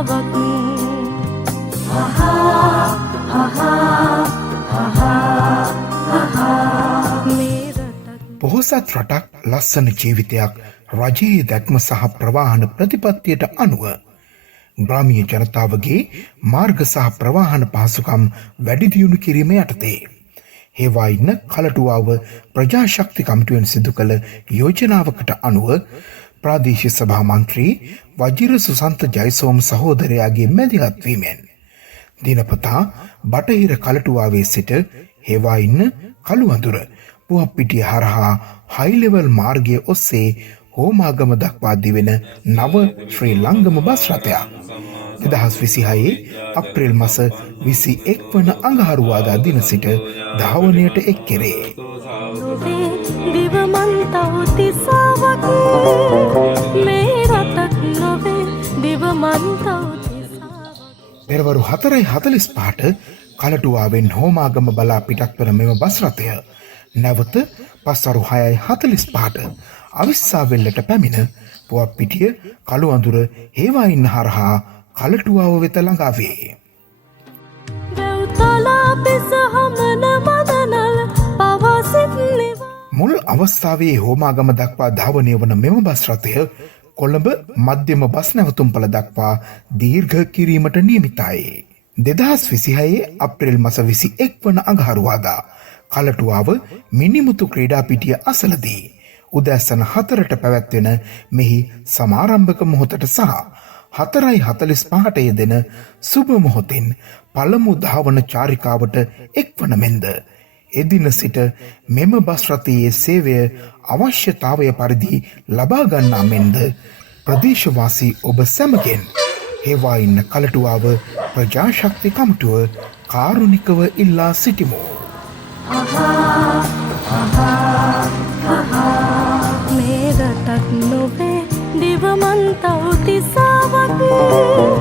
දිසාවක් පොහොසත් රටක් ලස්සන ජීවිතයක් රජයේ දැක්ම සහ ප්‍රවාහන ප්‍රතිපත්තියට අනුව ග්‍රාමීය ජනතාවගේ මාර්ග සහ ප්‍රවාහන පහසුකම් වැඩි දියුණු කිරීම යටතේ හේවා ඉන්න කලටුවාව ප්‍රජාශක්ති කමිටුවෙන් සිදු කළ යෝජනාවකට අනුව ප්‍රාදේශීය සභා මන්ත්‍රී වජිර සුසන්ත ජයසෝම සහෝදරයාගේ මැදිහත් වීමෙන් දිනපතා බටහිර කලටුවාවේ සිට හේවා ඉන්න කළුවඳුර පුවප්පිටිය හරහා හයිලෙවල් මාර්ගය ඔස්සේ හෝමාගම දක්වා දිවෙන නව ශ්‍රී ලංගම බස් රථයක් 2026 අප්‍රේල් මාස 21 වන අඟහරුවාදා දින සිට ධාවනයට එක් කෙරේ. පෙරවරු 4:45ට කලටුවාවෙන් හෝමාගම බලා පිටත් වන මෙම බස් රථය නැවත පස්වරු 6:45ට අවිස්සාවෙල්ලට පැමිණ පුවප්පිටිය කළුවඳුර හේවායින් හරහා කලටුවාව වෙත ළඟා වේ. මුල් අවස්ථාවේ හෝමාගම දක්වා ධාවනය වන මෙම බස් රථය කොළඹ මධ්‍යම බස් නැවතුම්පළ දක්වා දීර්ඝ කිරීමට නියමිතයි. 2026 අප්‍රේල් මාස 21 වන අඟහරුවාදා කලටුවාව මිනිමුතු ක්‍රීඩා පිටිය අසලදී උදැසන 4ට පැවැත්වෙන මෙහි සමාරම්භක මොහොතට සහ 4:45ට යෙදෙන සුබ මොහොතින් පළමු ධාවන චාරිකාවට එක්වන මෙන්ද එදින සිට මෙම බස් රථයේ සේවය අවශ්‍යතාවය පරිදි ලබා ගන්නා මෙන්ද ප්‍රදේශවාසී ඔබ සැමගෙන් හේවා ඉන්න කලටුවාව ප්‍රජාශක්ති කමිටුව කාරුණිකව ඉල්ලා සිටිමු. මේ රටක් නොවේ දිවමන්තව දිසාවක්